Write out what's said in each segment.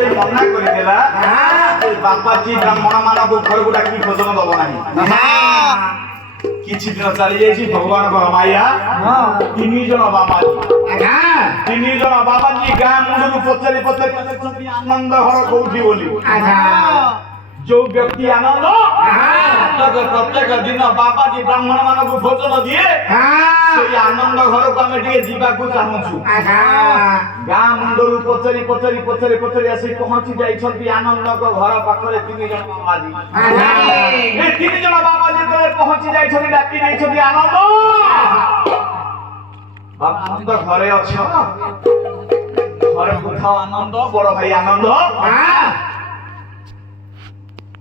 ଯେ ମନା କରିଦେଲା ବାପାଜୀ ବ୍ରାହ୍ମଣ ମାନଙ୍କୁ ଘରକୁ ଡାକି ଭୋଜନ ଦବ ନାହିଁ। କିଛି ଦିନ ଚାଲି ଯାଇଛି ଭଗବାନଙ୍କର ମାୟା। 3 ଜଣ ବାବାଜୀ ଗାଁ ମୁଣ୍ଡରୁ ପଚାରି ଆନନ୍ଦ ଘର କୋଉଠି ବୋଲି। ଯୋଉ ବ୍ୟକ୍ତି ଆନନ୍ଦ ପ୍ରତ୍ୟେକ ଦିନ ବାବାଜୀ ବ୍ରାହ୍ମଣ ମାନଙ୍କୁ ଭୋଜନ ଦିଏ ସେଇ ଆନନ୍ଦ ଘରକୁ ଆମେ ଟିକେ ଯିବାକୁ ଚାହୁଁଛୁ। ଗାଁ ମୁଣ୍ଡରୁ ପଚାରି ଆସି ପହଞ୍ଚି ଯାଇଛନ୍ତି ଆନନ୍ଦଙ୍କ ଘର ପାଖରେ 3 ଜଣ ବାବାଜୀ। ଏ 3 ଜଣ ବାବାଜୀ ଯେତେବେଳେ ପହଞ୍ଚି ଯାଇଛନ୍ତି ଡାକି ଯାଇଛନ୍ତି ଆନନ୍ଦ ଆନନ୍ଦ ଘରେ ଅଛ? ଘରେ ଉଠାଅ ଆନନ୍ଦ, ବଡ ଭାଇ ଆନନ୍ଦ।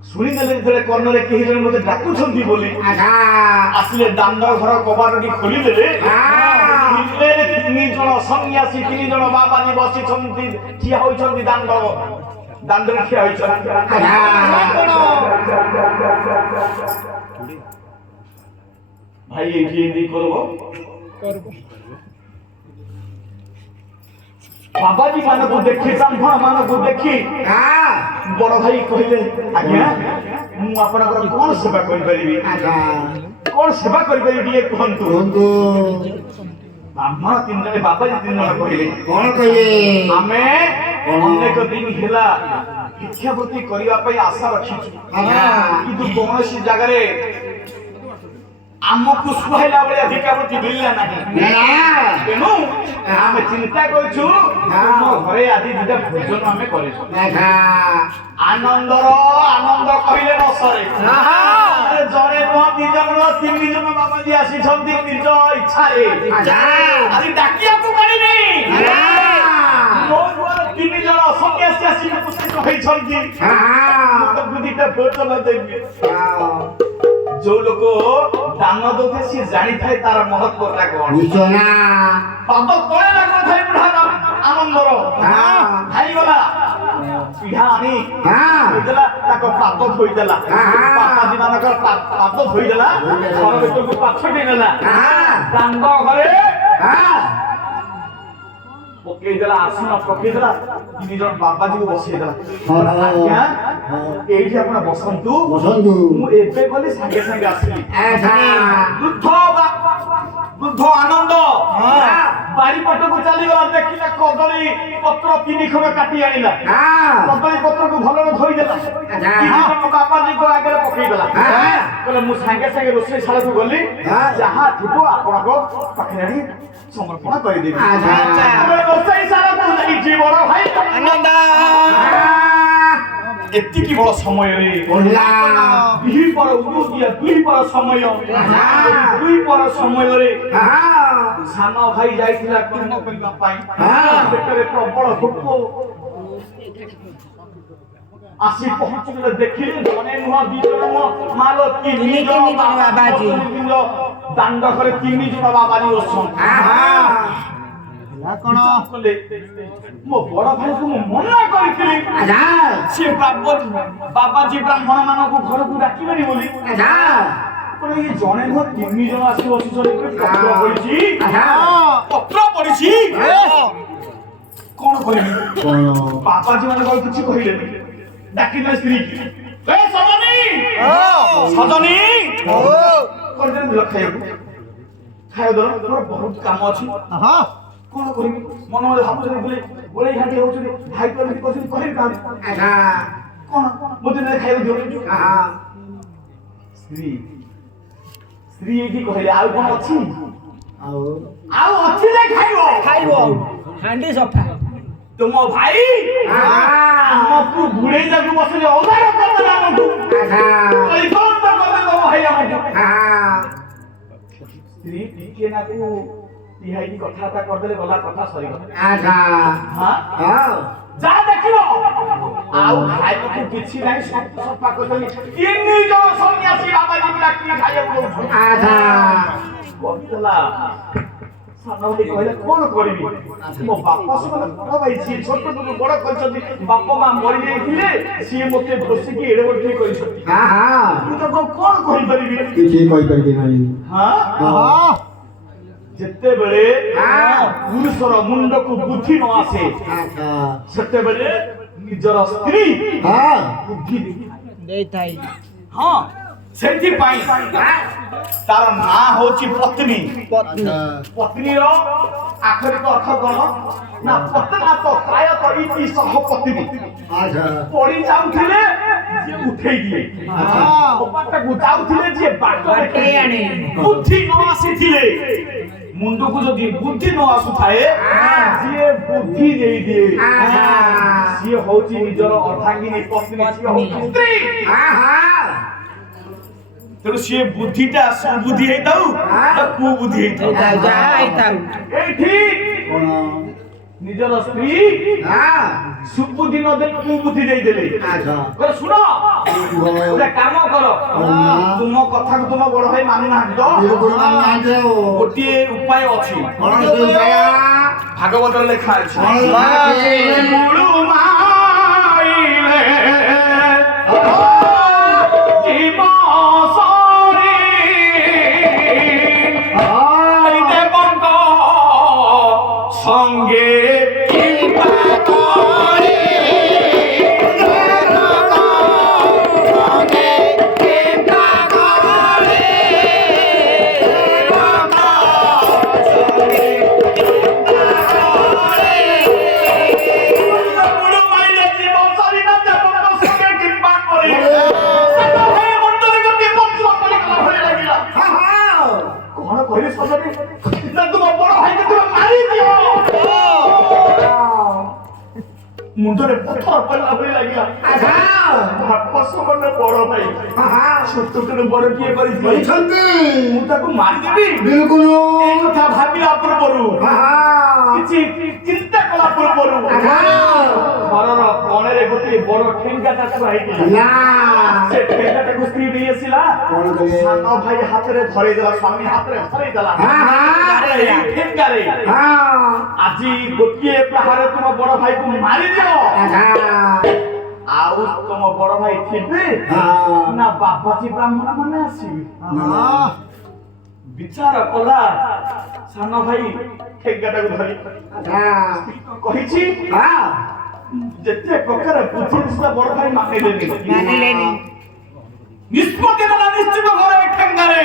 ଶୁଣିଦେଲେ ଯେତେବେଳେ କର୍ଣ୍ଣରେ କେହି ଜଣେ ମତେ ଡାକୁଛନ୍ତି ବୋଲି ଆସିଲେ ଦାଣ୍ଡ ଘର କବାଟଟି ଖୋଲିଦେଲେ। 3 ଜଣ ସନ୍ନ୍ୟାସୀ 3 ଜଣ ବାବାଜୀ ବସିଛନ୍ତି, ଠିଆ ହୋଇଛନ୍ତି ଦାଣ୍ଡରେ ଠିଆ ହୋଇଛନ୍ତି। ଭାଇ ଏଇଠି ଏମିତି କରିବ ବାବାଜୀ ମାନଙ୍କୁ ଦେଖି ବ୍ରାହ୍ମଣ ମାନଙ୍କୁ ଦେଖି ବଡ ଭାଇ କହିଲେ ଆଜ୍ଞା ମୁଁ ଆପଣଙ୍କର କଣ ସେବା କରିପାରିବି? କଣ ସେବା କରିପାରିବି ଟିକେ କୁହନ୍ତୁ। ବ୍ରାହ୍ମଣ 3 ଜଣ ବାବାଜୀ 3 ଜଣ କହିଲେ କଣ କହିଲେ? ଆମେ ଅନେକ ଦିନ ହେଲା ଭିକ୍ଷାବୃତ୍ତି କରିବା ପାଇଁ ଆଶା ରଖିଛୁ, କିନ୍ତୁ କୌଣସି ଜାଗାରେ ଆମକୁ ସୁହାଇଲା ଭଳିଆ ଭିକ୍ଷାବୃତ୍ତି ମିଳିଲା ନାହିଁ। ତେଣୁ ଆମେ ଚିନ୍ତା କରୁଛୁ ତୁମ ଘରେ ଆଜି 2ଟା ଭୋଜନ ଆମେ କରିଛୁ। ଆନନ୍ଦ କହିଲେ ନ ସରେ। ଜଣେ ନୁହଁ 2 ଜଣ ନୁହଁ 3 ଜଣ ବାବାଜୀ ଆସିଛନ୍ତି ନିଜ ଇଚ୍ଛାରେ। ଆଜି ଡାକିବାକୁ ପଡ଼ିନି। 3 ଜଣ ସନ୍ନ୍ୟାସୀ ଆସି ଉପସ୍ଥିତ ହୋଇଛନ୍ତି। 2ଟା ଭୋଜନ ଦେବି। ଯୋଉ ଲୋକ ଦାନ ଦଉଥାଏ ସିଏ ଜାଣିଥାଏ ତାର ମହତ୍ଵଟା କଣ। ପାଦ ତଳେ ଲାଗୁଥାଏ ବୁଢା ଆନନ୍ଦର। ଖାଇଗଲା ପିଢା ଆଣି ଥୋଇଦେଲା, ତାଙ୍କ ପାଦ ଥୋଇଦେଲା। ବାପାଜୀ ମାନଙ୍କର ପାଦ ଥୋଇଦେଲା, ଘର ଭିତରକୁ ପାଛଟି ନେଲା। ଦାଣ୍ଡ ଘରେ ପକେଇଦେଲା, ଆସନ ପକେଇଦେଲା। 3 ଜଣ ବାବାଜୀକୁ ବସେଇଦେଲା। ଆଜ୍ଞା ଏଇଠି ଆପଣ ବସନ୍ତୁ, ମୁଁ ଏବେ ଗଲି ସାଙ୍ଗେ ସାଙ୍ଗେ ଆସିଲି। ବୃଦ୍ଧ ଆନନ୍ଦ ବାରି ପଟକୁ ଚାଲିଗଲା, ଦେଖିଲା କଦଳୀ ପତ୍ର 3 ଖଣ୍ଡ କାଟି ଆଣିଲା। କଦଳୀ ପତ୍ରକୁ ଭଲରେ ଧୋଇଦେଲା, ବାବାଜୀଙ୍କ ଆଗରେ ପକେଇଦେଲା। କହିଲେ ମୁଁ ସାଙ୍ଗେ ସାଙ୍ଗେ ରୋଷେଇ ଶାଳାକୁ ଗଲି, ଯାହା ଥିବ ଆପଣଙ୍କ ପାଖରେ ଆଣି ସମର୍ପଣ କରିଦେବି। ରୋଷେଇ ଶାଳାକୁ ଯାଇଛି ବଡ ଭାଇ ଆନନ୍ଦ। ଏତିକି ବଡ ସମୟରେ ଦ୍ୱିପହର ସମୟରେ ସାନ ଭାଇ ଯାଇଥିଲା ପୂର୍ଣ୍ଣ କରିବା ପାଇଁ। ପେଟରେ ପ୍ରବଳ ଭୋକ। ଆସି ପହଞ୍ଚିଲେ ଦେଖିଲେ ଜଣେ ନୁହଁ 2 ଜଣ ନୁହଁ ମାଲ 3 ଜଣ ବାବାଜୀ। ଦାଣ୍ଡ ଘରେ 3 ଜଣ ବାବାଜୀ ବସନ୍ତି। କଣ କଲେ? ମୋ ବଡ ଭାଇକୁ ମୁଁ ମନା କରିଥିଲି ସେ ବାବାଜୀ ବ୍ରାହ୍ମଣ ମାନଙ୍କୁ ଘରକୁ ଡାକିବେନି ବୋଲି। ଇଏ ଜଣେ ନୁହଁ 3 ଜଣ ଆସି ବସିଛନ୍ତି। ପତ୍ର ପଡିଛି କଣ କରିବି? ବାବାଜୀ ମାନେ କିଛି କହିଲେନି। ଡାକିଲେ ସ୍ତ୍ରୀ ଖାଇବା ବହୁତ କାମ ଅଛି। କଣ କରିବି ମନ ମନେ ଭାବୁଛନ୍ତି, ଗୋଳେଇ ଘାଣ୍ଟି ହଉଛନ୍ତି। ଭାଇ ତ ଏମିତି କରୁଛନ୍ତି, କହିବି କାହାକୁ? କଣ ମୋତେ ଖାଇବାକୁ ଦିଅ। ସ୍ତ୍ରୀ ଏଇଠି କହିଲେ ଆଉ କଣ ଅଛି? ଆଉ ଅଛି ଯେ ଖାଇବ ହାଣ୍ଡି ସଫା। ତୁମ ଭାଇ ଆମକୁ ବୁଡେଇ ଯାକୁ ବସିଲେ ଅଧାର କରିଦେଲା ଆମକୁ। ଭାଇ ଆମକୁ ସ୍ତ୍ରୀ ଟିକେ ନାକୁ ତିହାଇକି କଥାବାର୍ତ୍ତା କରିଦେଲେ ଗଲା, କଥା ସରିଗଲା। ଯାହା ଦେଖିବ ଆଉ ଖାଇବାକୁ କିଛି ନାହିଁ। ସଫା କରିଦେଲି। 3 ଜଣ ସନ୍ନ୍ୟାସୀ ବାବାଜୀ ଡାକି ଖାଇବାକୁ ଦଉଛନ୍ତି। ସାନ ଭାଇ କହିଲେ କଣ କରିବି? ମୋ ବାପା ସେମାନେ ବଡ ଭାଇ, ସିଏ ଛୋଟରୁ ବଡ କରିଛନ୍ତି। ବାପା ମା ମରିଯାଇଥିଲେ, ସିଏ ମତେ ବସିକି ଏଡେ ବଡ କହିଛନ୍ତି। ମୁଁ ତ କଣ କହିପାରିବି? କିଛି କହିପାରିବି ନାହିଁ। ଯେତେବେଳେ ପୁରୁଷର ମୁଣ୍ଡକୁ ବୁଦ୍ଧି ନ ଆସେ ସେତେବେଳେ ନିଜର ସ୍ତ୍ରୀ ବୁଦ୍ଧି ଦେଇଥାଏ। ହଁ ସେଥିପାଇଁ ତାର ନାଁ ହଉଛି ପତ୍ନୀ। ପତ୍ନୀର ଆକ୍ଷରିକ ଅର୍ଥ କଣ ନା ପତ୍ନାତ ପ୍ରାୟତଃ ଇତି ସହ ପତ୍ନୀ। ପଡି ଯାଉଥିଲେ ଯିଏ ଉଠେଇ ଦିଏ, କବାଟକୁ ଯାଉଥିଲେ ଯିଏ ବାଟ ଦେଖେଇ ଆଣେ। ବୁଦ୍ଧି ନ ଆସିଥିଲେ ମୁଣ୍ଡକୁ ଯଦି ବୁଦ୍ଧି ନ ଆସୁଥାଏ ଯିଏ ବୁଦ୍ଧି ଦେଇଦିଏ ସିଏ ହଉଛି ନିଜର ଅର୍ଦ୍ଧାଙ୍ଗିନୀ ପତ୍ନୀ, ସିଏ ହଉଛି ସ୍ତ୍ରୀ। ତେଣୁ ସିଏ ବୁଦ୍ଧିଟା ସୁବୁଦ୍ଧି ହେଇଥାଉ ନା କୁବୁଦ୍ଧି ହେଇଥାଉ, ଏଇଠି ନିଜର ସ୍ତ୍ରୀ ସୁବୁଦ୍ଧି ନ ଦେଇ କୁବୁଦ୍ଧି ଦେଇଦେଲେ। ଶୁଣ ଗୋଟେ କାମ କର, ତୁମ କଥାକୁ ତୁମ ବଡ ଭାଇ ମାନୁନାହାନ୍ତି ତ, ଗୋଟିଏ ଉପାୟ ଅଛି ଭାଗବତରେ ଲେଖା ଅଛି। সঙ্গে ମୁଣ୍ଡରେ ପଥର ପଡିଲା ଭଳି ଲାଗିଲା। ବଡ ଭାଇ ଛୋଟ ବଡ କିଏ କରିଛନ୍ତି, ମୁଁ ତାକୁ ମାରିଦେବି ବିଲକୁଲ ଏଇ କଥା ଭାବିଲା ପୂର୍ବରୁ, କିଛି ଚିନ୍ତା କଲା ପୂର୍ବରୁ ଘରର କଣରେ ଗୋଟିଏ ବଡ ଠେଙ୍ଗାଟା ଥୁଆ ହେଇଥିଲା। ସେ ଠେଙ୍ଗାଟାକୁ ସ୍ତ୍ରୀ ଦେଇ ଆସିଲା, ସାନ ଭାଇ ହାତରେ ଧରେଇଦେଲା, ସ୍ୱାମୀ ହାତରେ ଧରେଇଦେଲା। ଠେଙ୍ଗାରେ ଆଜି ଗୋଟିଏ ପ୍ରହାର ତୁମ ବଡ ଭାଇକୁ ମାରିଦିଅ, ଆଉ ତମ ବଡ ଭାଇ ଥିବେ ନା ବାବାଜୀ ବ୍ରାହ୍ମଣ ମାନେ ଆସିବେ। ବିଚାର କଲା ସାନ ଭାଇ ଠେଙ୍ଗାଟାକୁ ଧରି କହିଛି ଯେତେ ପ୍ରକାର ବୁଦ୍ଧି ସୁଦ୍ଧା ବଡ ଭାଇ ମାନିଲେନି। ନିଷ୍ପତ୍ତି ନେଲା ନିଶ୍ଚିତ ଘରେ ଠେଙ୍ଗାରେ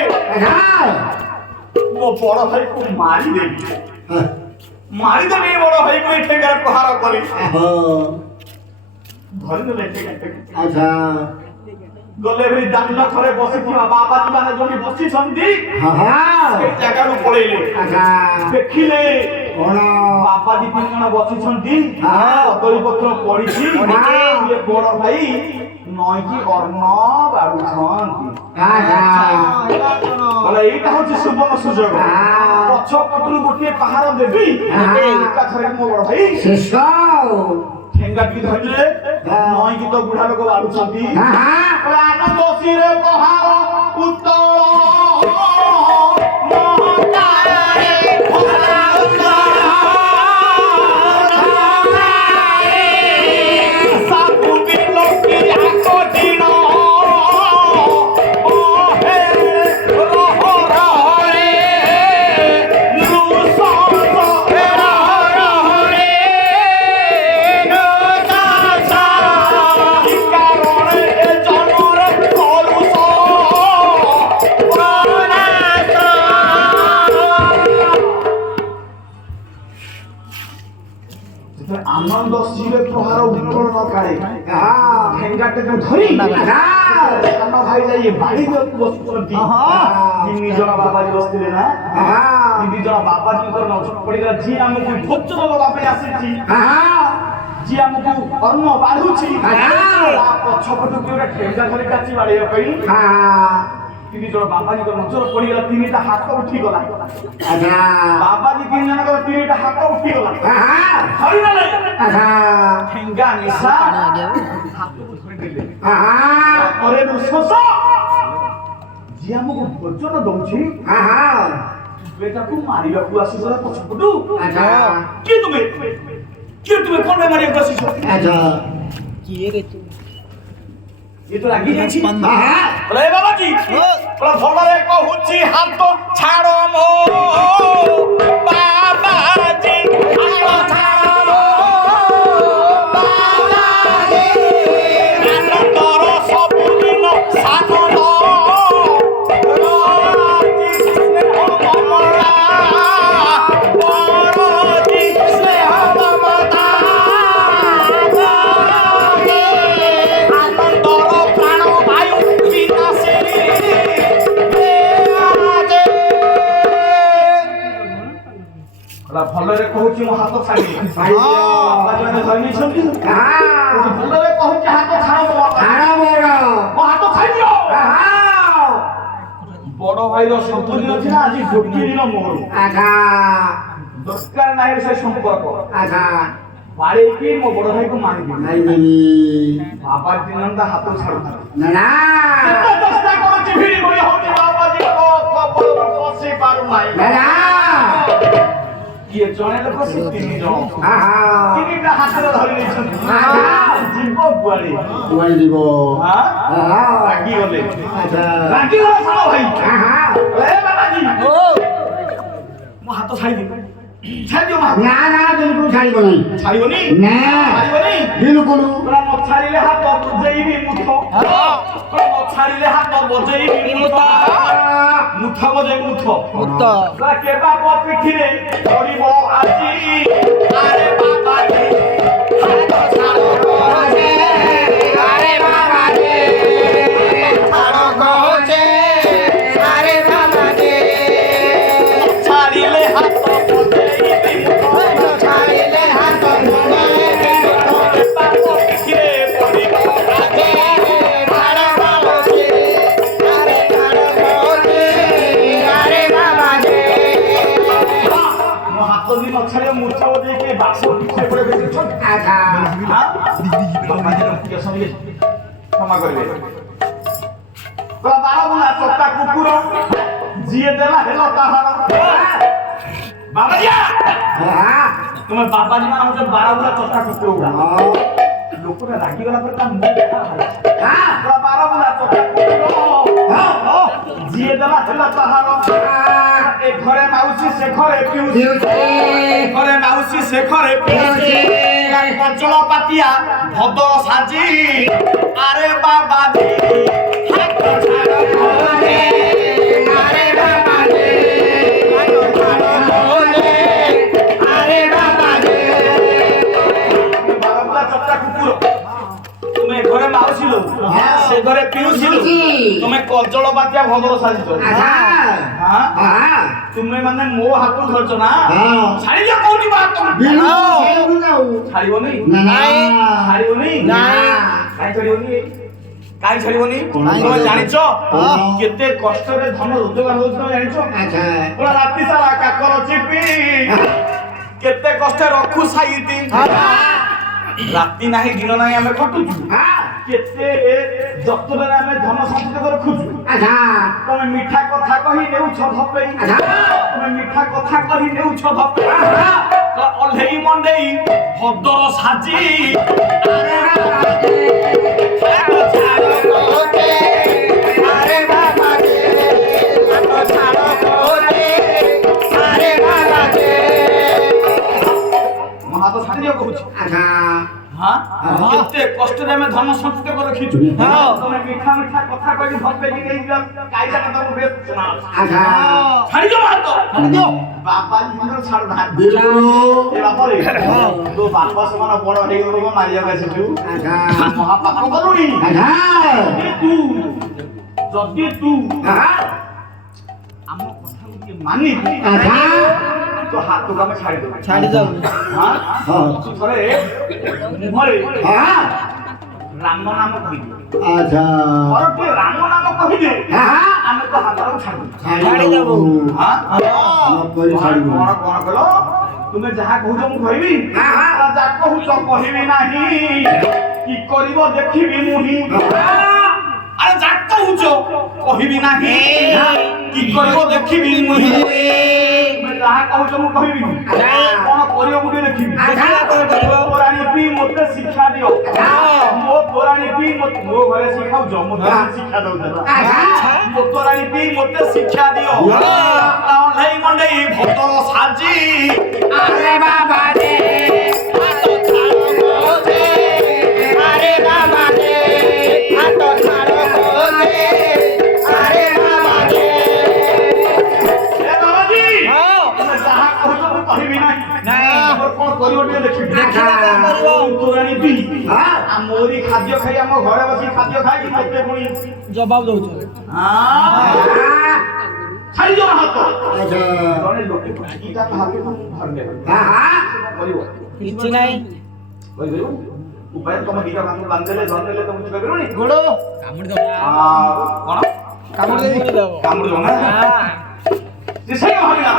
ମୋ ବଡ ଭାଇକୁ ମାରିଦେବି, ମାରିଦେବି ବଡ ଭାଇକୁ ଏଇ ଠେଙ୍ଗାରେ ପ୍ରହାର କରି ଧରିଦେଲେ। ଗଲେ ବି ଦାଣ୍ଡ ଘରେ ବସିଥିବା ବାବାଜୀ ମାନେ ଯୋଉଠି ବସିଛନ୍ତି ସେଇ ଜାଗାରୁ ପଳେଇଲେ, ଦେଖିଲେ ବାବାଜୀ ତିନି ଜଣ ବସିଛନ୍ତି, କଦଳୀ ପତ୍ର ପଡିଛି, ବଡ ଭାଇ ନଈକି ଅନ୍ନ ବାଢୁଛନ୍ତି। ଏଇଟା ହଉଛି ସୁବର୍ଣ୍ଣ ସୁଯୋଗ, ପଛ ପଟରୁ ଗୋଟିଏ ପାହାର ଦେବି, ଏକାଥରେ ମୋ ବଡ ଭାଇ ଠେଙ୍ଗା ଟିକେ ଧରିଲେ ନଈକି ତ ବୁଢା ଲୋକ ବାଢୁଛନ୍ତି। ଆନନ୍ଦ ଶିରେ ପ୍ରହାର ଉତ୍ତଳ আনন্দ শিরে প্রহার উত্তোলন কালে ঠেঙ্গাটাকে ধরি সান ভাই যাই বাড়িতে বসুଛନ୍ତି। ତିନି ଜଣ ବାବାଜୀ ବସିଥିଲେ ନା, ତିନି ଜଣ ବାବାଜୀଙ୍କର ନଜର ପଡିଗଲା ଯିଏ ଆମକୁ ଭୋଜନ ଦେବା ପାଇଁ ଆସିଛି, ଯିଏ ଆମକୁ ଅନ୍ନ ବାଢୁଛି, ପଛପଟୁ ଗୋଟେ ଠେଙ୍ଗା ଧରି କାଚି ବାଡେଇବା ପାଇଁ ତିନି ଜଣ ବାବାଜୀଙ୍କର ନଜର ପଡିଗଲା। ତିନିଟା ହାତ ଉଠିଗଲା, ବାବାଜୀ ତିନି ଜଣଙ୍କର ତିନିଟା ହାତ ଉଠିଗଲା, ଧରିନେଲେ ଠେଙ୍ଗା ନିଶା ହାତକୁ ଧରିଦେଲେ। ପରେ ଶୋଷ ଯିଏ ଆମକୁ ଭୋଜନ ଦଉଛି ତାକୁ ମାରିବାକୁ ଆସିଗଲା ପଛପଟୁ। କିଏ ତୁମେ, କିଏ ତୁମେ, କଣ ପାଇଁ ମାରିବାକୁ ଆସିଛ? କିଏ ରେ ତୁ? ये तो लगी जाई छी। बोले बाबाजी बोला भलरे कहूची हाथ छाड़ो मो बाबाजी हाथ छाड़ो मो बाबाजी କହୁଛି ମୋ ହାତ ଛାଡ଼ି ବାପାମାନେ ଧରି ନେଇଛନ୍ତି ଭଲରେ କହୁଛି ହାତ ଛାଡ଼ ମୋ ହାତ ଛାଡ଼ିଦିଅ ବଡ଼ ଭାଇର ସବୁଦିନ ଥିଲା ଆଜି ଗୋଟିଏ ଦିନ ମୋର ଦରକାର ନାହିଁ ସେ ସମ୍ପର୍କ ବାଡ଼େଇକି ମୋ ବଡ଼ ଭାଇକୁ ମାରିବି ବାବା ଦିନଟା ହାତ ଛାଡ଼ୁଛନ୍ତି ଚେଷ୍ଟା କରୁଛି ଭିଡ଼ି ଭଳି ହଉଛି ବାବାଜୀ ବସି ପାରୁନାହିଁ କିଏ ଜଣେ ଲୋକ ସେ 3 ଜଣ 3ଟା ହାତରେ ଧରି ନେଇଛନ୍ତି ଯିବ କୁଆଡ଼େ ଯିବ ରାଗିଗଲେ ରାଗିଗଲେ ସାନ ଭାଇ ବାବାଜୀ ମୋ ହାତ ଛାଡ଼ିଦେବି ଛାଡ଼ିଦିଅ बिल्कुल छाड़बनी ଛାଡ଼ିବନି ना ଛାଡ଼ିବନି बिल्कुल ପୁରା ନ ଛାଡ଼ିଲେ ହାତ ବଜେଇବି ମୁଠ ପୁରା ନ ଛାଡ଼ିଲେ ହାତ ବଜେଇବି ମୁଠ ବଜେଇ ମୁଠ ପୁରା କେବାପ ପିଠିରେ ପଡ଼ିବ ଆଜି ଆରେ ବାବାଜୀ ହାତ ଛାଡ଼ अरे बाबा रे छाड़ो कहोचे अरे बाबा रे ଛାଡ଼ିଲେ ହାତ ବଜେଇବି ମୁଠ छाड़िले हाथ मुंडे କେବାପ ପିଠିରେ ପଡ଼ିବ ଆଜି छाड़ो कहोचे अरे छाड़ो कहोचे अरे बाबा रे ମୋ ହାତ ବି ନ ଛାଡ଼ିବ ମୁଠ ବଜେଇକି ବାସ ପିଠିରେ ପଡ଼େ ବେଶୀ आधा ক্ষমা করবে বারবুলা চোখটা কুকুর জিয়ে দেলা হেলো তাহার বাবাজিয়া তোমার বাবাজি মানে হচ্ছে বারবুলা চোখটা কুকুর লোকরা রাগিগলা পরে তার মুখ বারবুলা চোখটা কুকুর জিয়ে দেলা হেলো তাহার এ ঘরে মাউসি সে ঘরে পিউসি ঘরে মাউসি সে ঘরে পিউসি কচল পাতিয়া ভদর সাজি আরে বাবাজি হাত ছাড়ো ओले अरे बाबा रे हाथ छाड़ो ओले अरे बाबा रे বারবুলা চোখটা কুকুর তুমি ঘরে মাউসি লো সে ঘরে পিউসি লো তুমি কচল পাতিয়া ভদর সাজিছ आधा হ্যাঁ हां তুমি মানে ମୋ ହାତ ଧରିଛ ନା हां ଛାଡ଼ି ଦିଅ କୋଉଠି ବା ତମେ बिल्कुल ଛାଡ଼ିବନି ना ଛାଡ଼ିବନି ना କାଇଁ ଛାଡ଼ିବନି କାଇଁ ଛାଡ଼ିବନି ତମେ ଜାଣିଛ କେତେ କଷ୍ଟରେ ଧନ ରୋଜଗାର ହଉଛି ତମେ ଜାଣିଛ अच्छा ପୁରା ରାତି ସାରା କାକର ଚିପି କେତେ କଷ୍ଟରେ ରଖୁ ସାଇତି ରାତି ନାହିଁ ଦିନ ନାହିଁ ଆମେ ଖଟୁଛୁ हां କେତେ ଯତ୍ନରେ ଆମେ ଧନ ସଞ୍ଚିତ କରି ରଖୁଛୁ अच्छा ତମେ ମିଠା କଥା କହି ନେଉଛ ଧପେଇ अच्छा ତମେ ମିଠା କଥା କହି ନେଉଛ ଧପେଇ ଅଲ୍ହେଇ ମଣ୍ଡେଇ ଭଦର ସାଜି अरे बाबा रे हाथ छाड़ो ओले अरे बाबा रे हाथ छाड़ो ओले अरे बाबा रे ମୋ ହାତ ଛାଡ଼ି ଦିଅ କହୁଛି अच्छा କେତେ କଷ୍ଟରେ ଆମେ ଧନ ସଞ୍ଚିତ କରି ରଖିଛୁ ତମେ ମିଠା ମିଠା କଥା କହି ଧପେଇକି ନେଇଯିବ କାଇଦାଟା ତମକୁ ବେଶ ଶୁଣା अच्छा ଛାଡ଼ି ଦିଅ ହାତ छाड़ दो ବାପା ଜୀବନ ଛାଡ଼ୁନାହାନ୍ତି बिल्कुल ଏ ବାପରେ ତୋ ବାପା ସମାନ ବଡ଼ ହେଇଗଲୁ କଣ ମାରିବାକୁ ଆସିଛୁ अच्छा ମହାପାପ କରୁଣି अच्छा ଯଦି ତୁ हाँ ଆମ କଥାକୁ ଟିକେ ମାନିବୁ अच्छा ତୋ ହାତକୁ ଆମେ ଛାଡ଼ିଦେବୁ ଛାଡ଼ିଦବୁ ହଁ हाँ ତୁ ଥରେ ମୁହଁରେ हाँ ରାମ ନାମ କହିଦେ अच्छा ଥରେ ଟିକେ ରାମ ନାମ କହିଦେ हाँ ଆମେ ତୋ ହାତକୁ ଛାଡ଼ିଦେବୁ ଛାଡ଼ିଦବୁ ହଁ ପରି ଛାଡ଼ିବୁ କଣ କଣ କଲ ତୁମେ ଯାହା କହୁଛ ମୁଁ କହିବି ଯାହା କହୁଛ କହିବି ନାହିଁ କି କରିବ ଦେଖିବି ମୁହିଁ ଆରେ ଯାହା କହୁଛ କହିବି ନାହିଁ କି କରିବ ଦେଖିବି ମୁହିଁ ତୁମେ ଯାହା କହୁଛ ମୁଁ କହିବି କଣ କରିବ ମୁଁ ଟିକେ ଦେଖିବି ତୋରାଣୀ ପିଇ ମତେ ଶିକ୍ଷା ଦିଅ ମୋ ତୋରାଣୀ ପିଇ ମୋ ଘରେ ଶିଖାଉଛ ମତେ ଶିକ୍ଷା ଦଉଛ ମୋ ତୋରାଣୀ ପିଇ ମତେ ଶିକ୍ଷା ଦିଅ ଅଲ୍ହେଇ ମଣ୍ଡେଇ ଭଦର ସାଜି अरे बाबा रे हाथ छाड़ो ओले अरे बाबा रे हाथ छाड़ो ओले अरे बाबा रे ଏ ବାବାଜୀ ତମେ ଯାହା କହୁଛ ମୁଁ କହିବି ନାହିଁ ମୋର କଣ କରିବ ଟିକେ ଦେଖିବି ତୋରାଣୀ ପିଇ हाँ ଆଉ ମୋରି ଖାଦ୍ୟ ଖାଇ ଆମ ଘରେ ବସି ଖାଦ୍ୟ ଖାଇକି ମତେ ପୁଣି ଜବାବ ଦଉଛ ହଁ ଛାଡ଼ି ଜଣ ହାତ ଆଚ୍ଛା ଜଣେ ଲୋକେ ଦିଟା ହାତ ଧରିଲେ କରିବ କିଛି ନାହିଁ କରିପାରିବ ଉପାୟ ତମ ଦିଟା ହାତ ବାନ୍ଧିଦେଲେ ଧରିଦେଲେ ତମେ କିଛି କରିପାରିବନି ଗୋଡ଼ କଣ କାମୁଡ଼ି ଦବ କାମୁଡ଼ି ଦବ ନା ସେ ସେଇ ଭାବିଲା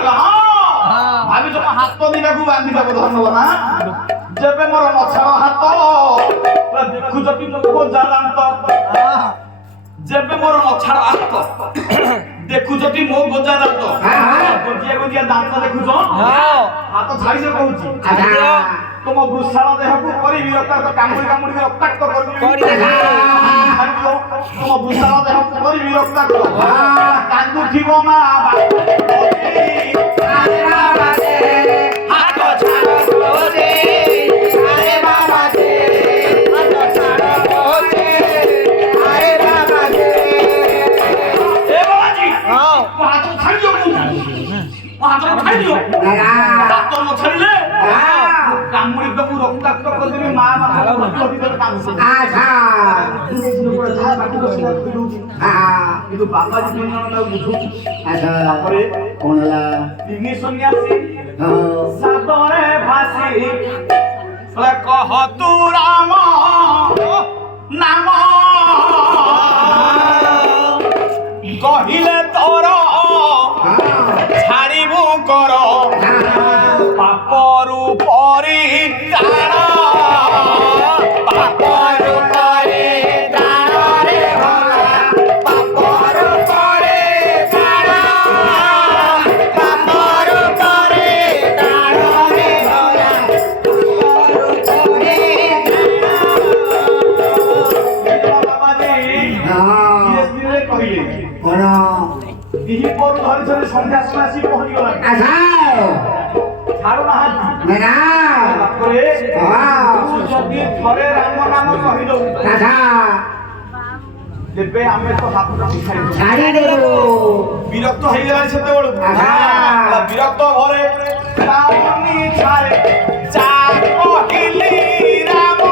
ଭାବିଛ ମୋ ହାତ ଦିଟାକୁ ବାନ୍ଧିବାକୁ ଧରିନବ ନା ଯେବେ ମୋର ନଛାଡ଼ ହାତ ଦେଖୁଛ କି ମୋ ଗୋଜା ଦାନ୍ତ ଯେବେ ମୋର ନଛାଡ଼ ହାତ ଦେଖୁଛ କି ମୋ ଗୋଜା ଦାନ୍ତ ଗୋଜିଆ ଗୋଜିଆ ଦାନ୍ତ ଦେଖୁଛ ହାତ ଛାଡ଼ିଛ କହୁଛି ତମ ବୃଷାଳ ଦେହକୁ କରିବି ରକ୍ତାକ୍ତ କାମୁଡ଼ି କାମୁଡ଼ିକି ରକ୍ତାକ୍ତ କରିବି ତମ ବୃଷାଳ ଦେହକୁ କରିବି ରକ୍ତାକ୍ତ କାନ୍ଦୁଥିବ ମା ଆରେ ବାବା ରେ ହାତ ଛାଡ଼ ଗୋରେ ଆରେ ବାବା ରେ ହାତ ଛାଡ଼ ଗୋରେ ଆରେ ବାବା ରେ ଏ ବାବାଜୀ ହଁ ମୋ ହାତ ଛାଡ଼ିଦିଅ ମୋ ହାତ ଛାଡ଼ିଦିଅ ହାତ ନ ଛାଡ଼ିଲେ କାମୁଡ଼ି ଦବୁ ରକ୍ତାକ୍ତ କରିଦେବି ମା ବାପା କିନ୍ତୁ ବାବାଜୀ ଦୁଇ ଜଣ ତାକୁ ବୁଝୁଛି ତାପରେ କଣ ହେଲା ତିନି ସନ୍ନ୍ୟାସୀ ସାଦରେ ଭାସି କହ ତୁ ରାମ ନାମ କହିଲେ ତୋର ଛାଡ଼ିବୁ କର ପାପରୁ ପରିତ୍ରାଣ ପାପରୁ ପରିତ୍ରାଣ ରେ ଭଲା ପାପରୁ ପରିତ୍ରାଣ ପାପରୁ ପରିତ୍ରାଣ ରେ ଭଲା ପାପରୁ ପରିତ୍ରାଣ କହିଲେ କଣ ଦିହିପରୁ ଧରି ଧରି ସନ୍ଧ୍ୟା ସମୟ ଆସି ପହଞ୍ଚିଗଲା ଆଚ୍ଛା ଛାଡୁନାହାନ୍ତି ନା ତାପରେ ତୁ ଯଦି ଥରେ ରାମ ନାମ କହିଦଉ ଆଚ୍ଛା ତେବେ ଆମେ ତ ହାତଟାକୁ ଛାଡ଼ିଦବୁ ଛାଡ଼ିଦେବୁ ବିରକ୍ତ ହେଇଗଲାଣି ସେତେବେଳକୁ ବିରକ୍ତ ଘରେ ରାମନି ଛାଡ଼େ ଚା କହିଲି ରାମ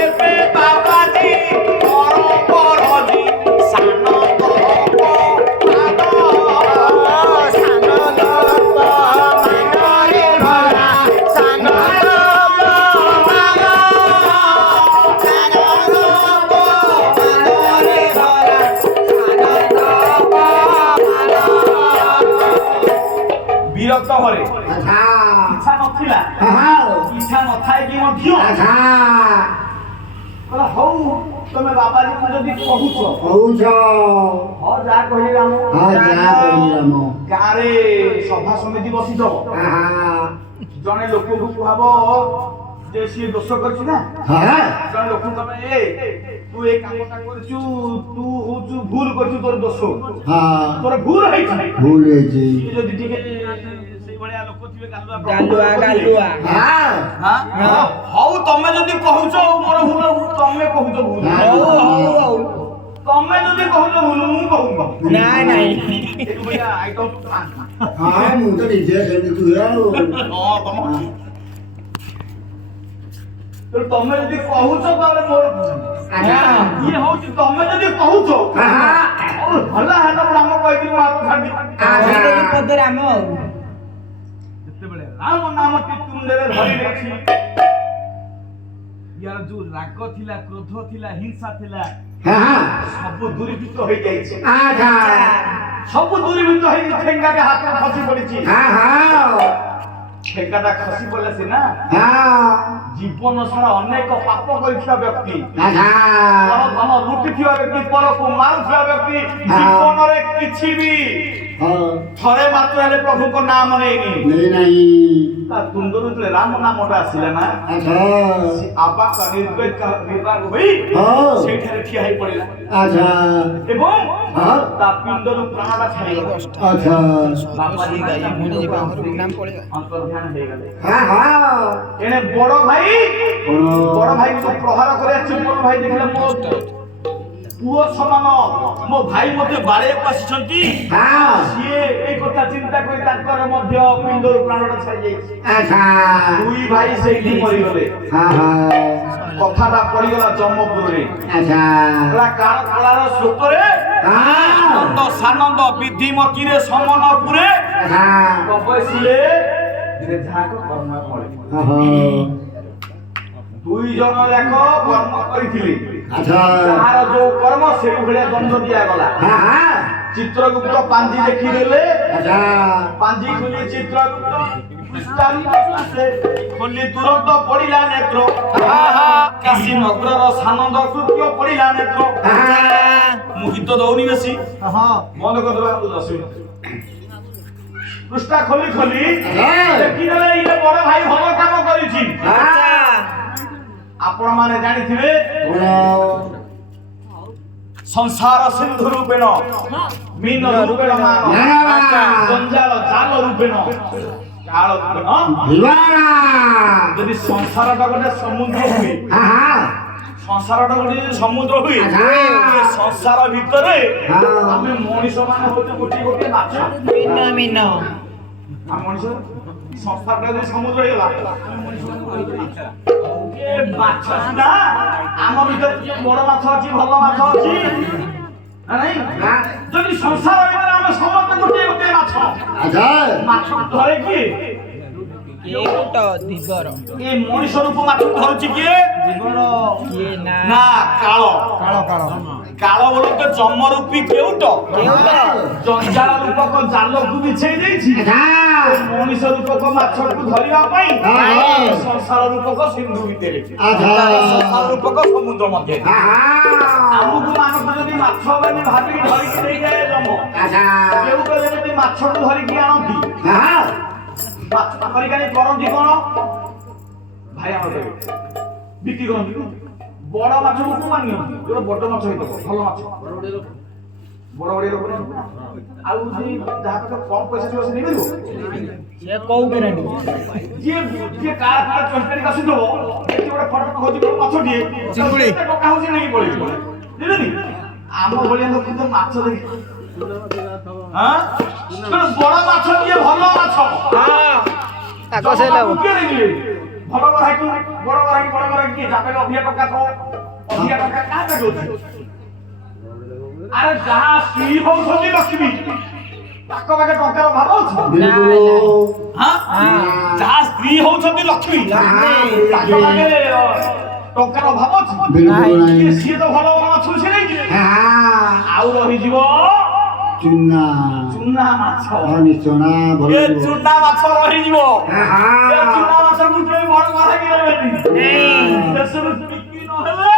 ଏବେ ବାବାଜୀ ପର ପରଜି ସାନ ବିରକ୍ତ ଘରେ ଆଚ୍ଛା ଇଚ୍ଛା ନଥିଲା ଇଚ୍ଛା ନଥାଏ କି ମଧ୍ୟ ଆଚ୍ଛା କହିଲା ହଉ ତମେ ବାବାଜୀକୁ ଯଦି କହୁଛ କହୁଛ ହଁ ଯାହା କହିଲି ରାମ ହଁ ଯାହା କହିଲି ରାମ ଗାଁରେ ସଭା ସମିତି ବସିଥବ ଜଣେ ଲୋକକୁ କୁହାବ ଯେ ସିଏ ଦୋଷ କରିଛି ନା ଜଣେ ଲୋକକୁ ତମେ ତୁ ଏ କାମଟା କରିଛୁ ତୁ ହଉଛୁ ଭୁଲ କରିଛୁ ତୋର ଦୋଷ ତୋର ଭୁଲ ହେଇଛି ଭୁଲ ହେଇଛି ସିଏ ଯଦି ଟିକେ ସେଇଭଳିଆ ଲୋକ ଥିବେ ଗାଲୁଆ ଗାଲୁଆ ହଉ ତମେ ଯଦି କହୁଛ ମୋର ଭୁଲ ତମେ କହୁଛ ଭୁଲ ହଉ ତମେ ଯଦି କହୁଛ ଭୁଲ ମୁଁ କହୁନି ନାଇଁ ଏଇଭଳିଆ ଆଇଟମ ହଁ ମୁଁ ତ ନିଜେ ସେମିତି କୁହେ ଆଉ ହଁ ତମ ତମେ ଯଦି କହୁଛ ତାହେଲେ ମୋର ଇଏ ହଉଛି ତମେ ଯଦି କହୁଛ ଭଲ ହେଲ ରାମ କହିକି ମୁଁ ହାତ ଛାଡି ପଦେ ରାମ ଆଉ ଯେତେବେଳେ ରାମ ନାମଟି ତୁଣ୍ଡରେ ଧରି ନେଇଛି ୟାର ଯୋଉ ରାଗ ଥିଲା କ୍ରୋଧ ଥିଲା ହିଂସା ଥିଲା ସବୁ ଦୂରୀଭୂତ ହେଇଯାଇଛି ସବୁ ଦୂରୀଭୂତ ହେଇ ଠେଙ୍ଗାଟା ହାତ ଖସି ପଡିଛି ଠେଙ୍ଗାଟା ଖସି ପଡିଲେ ସିନା ଜୀବନ ସାରା ଅନେକ ପାପ କରିଥିବା ବ୍ୟକ୍ତି ଧନ ଲୁଟିଥିବା ବ୍ୟକ୍ତି ପରକୁ ମାରୁଥିବା ବ୍ୟକ୍ତି ଜୀବନରେ କିଛି ବି ଥରେ ମାତ୍ର ହେଲେ ପ୍ରଭୁଙ୍କ ନାମ ନେଇନି ତା ତୁଣ୍ଡରୁ ଯେତେବେଳେ ରାମ ନାମଟା ଆସିଲା ନା ଆବାକ ନିର୍ବାକ ହୋଇ ସେଇଠାରେ ଠିଆ ହେଇ ପଡିଲା ଏବଂ ତା ପିଣ୍ଡରୁ ପ୍ରାଣଟା ଛାଡ଼ିଗଲା ଅନ୍ତର୍ଧ୍ୟାନ ହେଇଗଲେ ଏଣେ ବଡ ଭାଇ ଯୋଉ ପ୍ରହାର କରି ଆସିଛି ବଡ ଭାଇ ଦେଖିଲେ ମୋ ପୁଅ ସମାନ ମୋ ଭାଇ ମୋତେ ବାଡ଼େଇବାକୁ ଆସିଛନ୍ତି ସିଏ ଏଇ କଥା ଚିନ୍ତା କରି ତାଙ୍କର ମଧ୍ୟ ପିଣ୍ଡରୁ ପ୍ରାଣଟା ଛାଡ଼ିଯାଇଛି ଦୁଇ ଭାଇ ସେଇଠି ମରିଗଲେ କଥାଟା ପଡିଗଲା ଜମପୁରରେ କାଳର ସ୍ରୋତରେ ଆନନ୍ଦ ସାନନ୍ଦ ବିଧିମତିରେ ସମନପୁରେ ତପସ୍ୱୀରେ ଯାହାକ କର୍ମ ଫଳେ। ଦୁଇ ଜଣ ଯାକ କର୍ମ କରିଥିଲେ, ଯାହାର ଯୋଉ କର୍ମ ସେଇ ଭଳିଆ ଦଣ୍ଡ ଦିଆଗଲା। ଚିତ୍ରଗୁପ୍ତ ପାଞ୍ଜି ଦେଖିଦେଲେ, ପାଞ୍ଜି ଖୋଲି ଚିତ୍ରଗୁପ୍ତ ଖୋଲି ତୁରନ୍ତ ପଡ଼ିଲା ନେତ୍ର। କାଶୀ ନଗରର ସାନନ୍ଦ କୃତ୍ୟ ପଡ଼ିଲା ନେତ୍ର। ମୁଁ ଗୀତ ଦଉନି ବେଶୀ, ବନ୍ଦ କରିଦେବା 10 ମିନିଟ୍। ପୃଷ୍ଠା ଖୋଲି ଖୋଲି ଦେଖିଦେଲେ ଇଏ ବଡ ଭାଇ ଭଲ କାମ କରିଛି। ଆପଣ ମାନେ ଜାଣିଥିବେ ସଂସାର ସିନ୍ଧୁ ରୂପେଣ ମୀନ ରୂପେଣ ମାନ ଜଞ୍ଜାଳ ଜାଲ ରୂପେଣ କାଳ ରୂପେଣ। ଯଦି ସଂସାରଟା ଗୋଟେ ସମୁଦ୍ର ହୁଏ, ସଂସାରଟା ଗୋଟେ ସମୁଦ୍ର ହୁଏ, ସଂସାର ଭିତରେ ଆମେ ମଣିଷ ମାନେ ହଉଛୁ ଗୋଟିଏ ଗୋଟିଏ ମାଛ। ମଣିଷ ସଂସାରଟା ଯଦି ସମୁଦ୍ର ହେଇଗଲା, ମାଛ ସିନା ଆମ ଭିତରେ ବଡ ମାଛ ଅଛି, ଭଲ ମାଛ ଅଛି ନାଇଁ। ଯଦି ସଂସାର ଭିତରେ ଆମେ ସମସ୍ତେ ଗୋଟିଏ ଗୋଟିଏ ମାଛ, ମାଛ ଧରେ କିଏ? ଏ ମଣିଷ ରୂପ ମାଛ ଧରୁଛି କିଏ? ନା କାଳ। କାଳ ବୋଲତେ ଜମରୂପୀ କେଉଟ ଜଞ୍ଜାଳ ରୂପକ ଜାଲକୁ ବିଛେଇ ଦେଇଛି ମଣିଷ ରୂପକ ମାଛକୁ ଧରିବା ପାଇଁ ସଂସାର ରୂପକ ସିନ୍ଧୁ ଭିତରେ, ସଂସାର ରୂପକ ସମୁଦ୍ର ମଧ୍ୟରେ। ଆମକୁ ମାନଙ୍କୁ ଯଦି ମାଛ ବୋଲି ଭାବିକି ଧରିକି ଦେଇଯାଏ ଜମ, କେଉଟ ଯେମିତି ମାଛକୁ ଧରିକି ଆଣନ୍ତି, ମାଛ ଧରିକି ଆଣି କରନ୍ତି କଣ ଭାଇ? ଆମର ବିକ୍ରି କରନ୍ତି ବଡ ମାଛକୁ କୋଉମାନେ ନିଅନ୍ତି? ଯୋଉଟା ବଡ ମାଛ ହେଇଥିବ, ଭଲ ମାଛ, ବଡ ବଡିଆ ଲୋକ। ଆଉ ଯିଏ ଯାହା ପାଖରେ କମ ପଇସା ଥିବ ସେ ନେଇପାରିବ? ଯିଏ କାର ଚମ୍ପେରି ଆସୁଥିବ, ଏଠି ଗୋଟେ ଫଟୋ ହଉଛି ମାଛଟିଏ, ଟଙ୍କା ହଉଛି ନେଇକି ପଳେଇବ, ବୁଝିଲେନି? ଆମ ଭଳିଆ ଲୋକ ତ ମାଛ ଦେଖି ବଡ ମାଛ କିଏ? ଭଲ ମାଛ ଭଲ ଗରାକି, ବଡ ଗରାକି, ବଡ ଗରାକି କିଏ? ଯାହା ଅଧିକା ଟଙ୍କା ଥିବ, ଅଧିକା ଟଙ୍କା କାହା ପାଖେ ଅଛି? ଆରେ ଯାହା ସ୍ତ୍ରୀ ହଉଛନ୍ତି ଲକ୍ଷ୍ମୀ, ତାଙ୍କ ପାଖେ ଟଙ୍କାର ଅଭାବ ଅଛି? ଯାହା ସ୍ତ୍ରୀ ହଉଛନ୍ତି ଲକ୍ଷ୍ମୀ, ତାଙ୍କ ପାଖେ ଟଙ୍କାର ଅଭାବ ଅଛି? ସିଏ ତ ଭଲ ଭଲ ମାଛ ସେ ନେଇଯିବେ। ଆଉ ରହିଯିବ ଚୁନା ମାଛ। ଚୁନା ମାଛ ରହିଯିବ। ଚୁନା ମାଛକୁ କେହି ବଡ ଗରାକି ନେବେନି। ଦେଶରୁ ବିକ୍ରି ନହେଲେ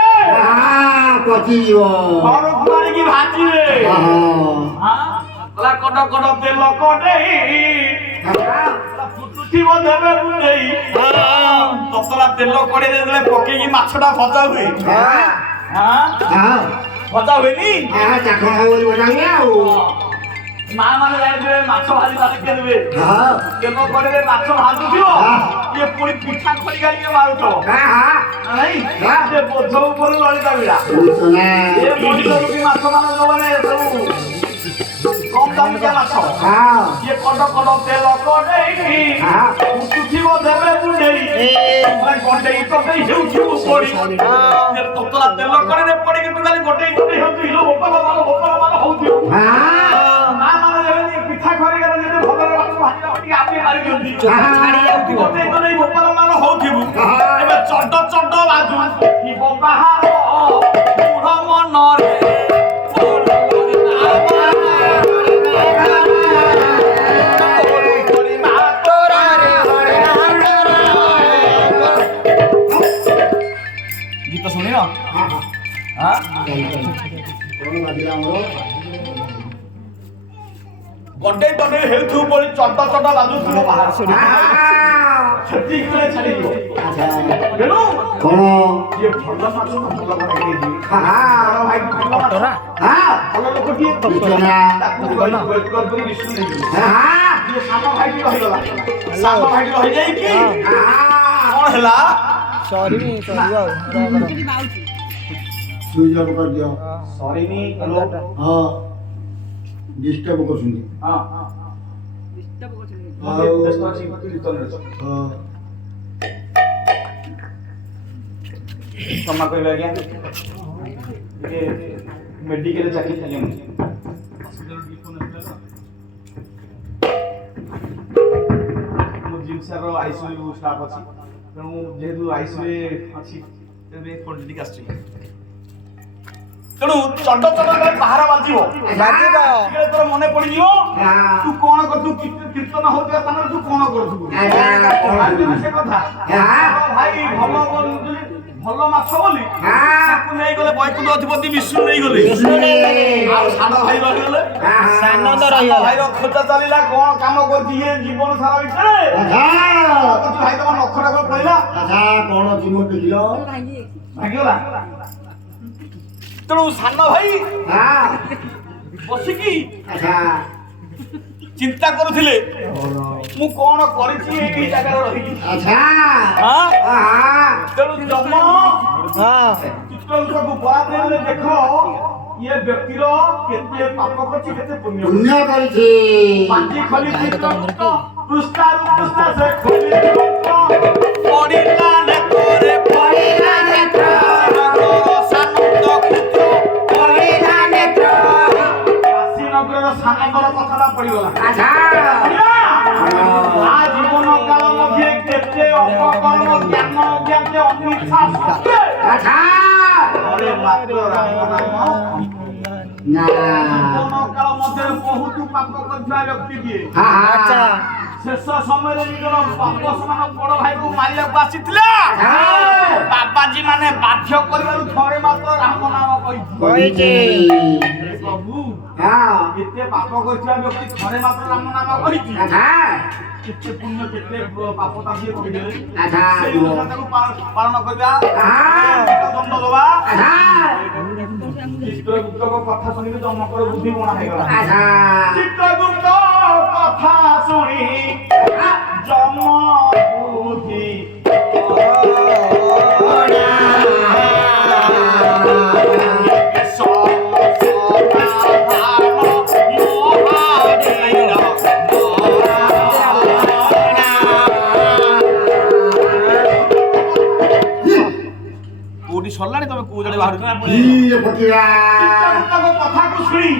ପଚିଯିବ, ଘରକୁ ଆଣିକି ଭାଜିବେ। କଟ କଟ ତେଲ କଟେଇ ଫୁଟୁଥିବ ଦେବେ ବୁଲେଇ, ତତଲା ତେଲ କଡେଇ ଦେଲେ ପକେଇକି ମାଛଟା ଭଜା ହୁଏ। ଭଜା ହୁଏନି? ମା ମାନେ ଜାଣିଥିବେ ମାଛ ଭାଜି ଦେବେ, ତେଲ କଡେଇରେ ମାଛ ଭାଜୁଥିବ, ଇଏ ପୁଣି ପିଠା ଖଡ଼ିକା ମାରୁଥିବ ନାଇଁ, ସେ ବୋଝ ଉପରେ ଲଳିତା ବିଡ଼ା। ଏ ମଣିଷ ରୂପୀ ମାଛ ମାନେ ଯୋଉମାନେ ସବୁ କମ ଦାମିକା ମାଛ, ଇଏ କଟ କଟ ତେଲ କଡେଇ ଉଠୁଥିବ ଦେବେ ବୁଲେଇ, ଗଣ୍ଡେଇ କଟେଇ ହେଉଥିବ ପଡି, ତତଲା ତେଲ କଡେଇରେ ପଡିକି ଟୋଟାଲି ଗୋଟେଇ ଗୋଟେଇ ହଉଛି, ଗୋପାଳ ମାନ ହଉଥିବ। ମା ମାନେ ଯେମିତି ପିଠା ଖଡ଼ିକାରେ ଯଦି ଭଲରେ ମାଛ ଭାଜିଲା ଟିକେ ଆପି ମାରି ଦିଅନ୍ତି, ଗୋଟେଇ ଗୋଟେଇ ଗୋପାଳ ମାନ ହଉଥିବୁ। ଏବେ ଚଡ ଚଡ ବାଜୁ ଥିବ ବାହାର ବୁଢ ମନରେ, ଗୀତ ଶୁଣିବ? ଗଣ୍ଡେଇ ଗଣ୍ଡେଇ ହେଉଥିବ ପରି ଚଟ ଚଟ ବାଜୁଥିବ ବାହାର ସେତିକି ଛାଡିଯିବ। ତେଣୁ ଯିଏ ଭଲ ମାଛ ଭଲ ଭାଇ ଭଲ ଲୋକଟିଏ ତାକୁ ବିଷ୍ଣୁ ନେଇଯିବ। ଯିଏ ସାନ ଭାଇଟି ରହିଗଲା, ସାନ ଭାଇଟି ରହିଯାଇକି କଣ ହେଲା? ସରିନି ডিস্টার্ব করছুনি ক্ষমা করবে আজ্ঞা, ମେଡିକାଲ ଚାକିରି ଥିଲେ ମୋ ଜିମ୍ସାର ଆଇସିୟୁ ଷ୍ଟାଫ୍ ଅଛି ତେଣୁ ଯେହେତୁ ଆଇସିୟୁରେ ଅଛି ତେବେ ଟିକେ ଆସିଛି ତେଣୁ ଚଣ୍ଡ ବାହାର ବାଜିବ ତୋର ମନେ ପଡିଯିବ ତୁ କଣ କରୁଛୁ କୀର୍ତ୍ତନ ହଉଥିବା ସ୍ଥାନରେ ତୁ କଣ କରୁଛୁ ସେ କଥା ଭାଇ ଭଲ ମାଛ ବୋଲି ତାକୁ ନେଇଗଲେ ବୈକୁଣ୍ଠ ଅଧିପତି ବିଷ୍ଣୁ ନେଇଗଲେ ଆଉ ସାନ ଭାଇ ରହିଗଲେ ସାନ ଭାଇର ଖୋଜା ଚାଲିଲା କଣ କାମ କରୁଛି ଇଏ ଜୀବନ ସାରା ଭିତରେ ଭାଇ ତମ ନଖଟା କଣ ପଡିଲା କଣ ଜୀବନ ଦେଖିଲ ଭାଗିଗଲା ତେଣୁ ସାନ ଭାଇ ବସିକି ଚିନ୍ତା କରୁଥିଲେ ମୁଁ କଣ କରିଛି ଏଇ ଜାଗାରେ ରହିକି ତେଣୁ ଯମ ଚିତ୍ରଙ୍କୁ ପରାମର୍ଶ ଦେଖ ଇଏ ବ୍ୟକ୍ତିର କେତେ ପାପ କରିଛି କେତେ ପୁଣ୍ୟ କରିଛି ପାଟି ଖୋଲି ଚିତ୍ରଗୁପ୍ତ ପୃଷ୍ଠାରୁ ପୃଷ୍ଠା ସେ ଖୋଲି ପଡ଼ିଲା ନେତ୍ରରେ ପଡ଼ିଲା ନେତ୍ର ସାନଙ୍କର କଥାଟା ପଡିଗଲା ଜୀବନ କାଳ ମଧ୍ୟ କେତେ ଅପକର୍ମ ଜ୍ଞାନ ଅଜ୍ଞାନ ଅନିଚ୍ଛା ମାତ୍ର ରାମ ନାମ ଜୀବନ କାଳ ମଧ୍ୟରେ ବହୁତ ପାପ କରିଥିବା ବ୍ୟକ୍ତିଟିଏ ଶେଷ ସମୟରେ ନିଜର ବାପ ସମାନ ବଡ ଭାଇକୁ ମାରିବାକୁ ଆସିଥିଲା ବାବାଜୀ ମାନେ ବାଧ୍ୟ କରିବାରୁ ଥରେ ମାତ୍ର ରାମ ନାମ କହିଛି ପ୍ରଭୁ କେତେ ପାପ କରିଥିବା ବ୍ୟକ୍ତି ଥରେ ମାତ୍ର ରାମ ନାମ କହିଛି କେତେ ପୁଣ୍ୟ କେତେ ପାପ ତାକୁ କହିଦେଲେ ସେଇ ଅନୁସାରେ ତାକୁ ପାଳନ କରିବା ଦଣ୍ଡ ଦବା ଚିତ୍ରଗୁପ୍ତଙ୍କ କଥା ଶୁଣିକି ଜମଙ୍କର ବୁଦ୍ଧି ବଣା ହେଇଗଲା ଚିତ୍ରଗୁପ୍ତ କଥା ଶୁଣି ଜମ ବୁଦ୍ଧି ସରିଲାଣି ତମେ କୋଉ ଜଣେ ବାହାରୁଛ କଥାକୁ ଶୁଣି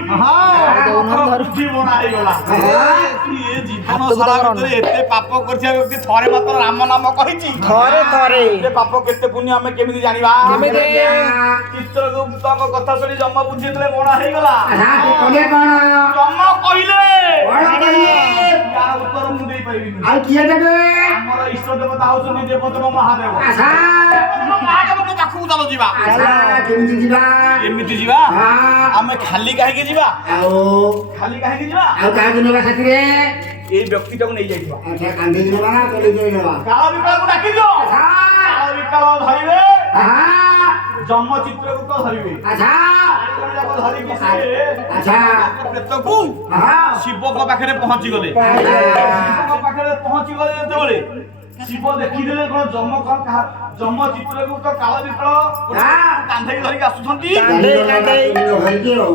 ବଣା ହେଇଗଲା ଜୀବନ ସାରା ଭିତରେ ଏତେ ପାପ କରିଥିବା ବ୍ୟକ୍ତି ଥରେ ମାତ୍ର ରାମ ନାମ କହିଛି ଥରେ ଏତେ ପାପ କେତେ ପୁଣ୍ୟ ଆମେ କେମିତି ଜାଣିବା ଚିତ୍ରଗୁପ୍ତଙ୍କ କଥା ଶୁଣି ଜମ ବୁଦ୍ଧି ଯେତେବେଳେ ବଣା ହେଇଗଲା ଜମ କହିଲେ ଉତ୍ତର ମୁଁ ଦେଇପାରିବିନି ଆମର ଇଷ୍ଟ ଦେବତା ହଉଛନ୍ତି ଦେବଦେବ ମହାଦେବ ମହାଦେବଙ୍କ ପାଖକୁ ଚାଲ ଯିବା କେମିତି ଯିବା ଆମେ ଖାଲି କାହିଁକି ଯିବା ଖାଲି କାହିଁକି ଯିବା ଏଇ ବ୍ୟକ୍ତିଟାକୁ ନେଇ ଯାଇଯିବା କାଳ ବିକାଳକୁ ଡାକି ଦିଅ କାଳ ବିକାଳ ଧରିବେ ଜମ ଚିତ୍ରଗୁପ୍ତ ଧରିବେ ଧରିକି ପ୍ରେତକୁ ଶିବଙ୍କ ପାଖରେ ପହଞ୍ଚିଗଲେ ଶିବଙ୍କ ପାଖରେ ପହଞ୍ଚିଗଲେ ଯେତେବେଳେ ଶିବ ଦେଖିଦେଲେ କଣ ଜମ ଚିତ୍ରଗୁପ୍ତ କାଳ ବିକଳ କାନ୍ଧେଇ ଧରିକି ଆସୁଛନ୍ତି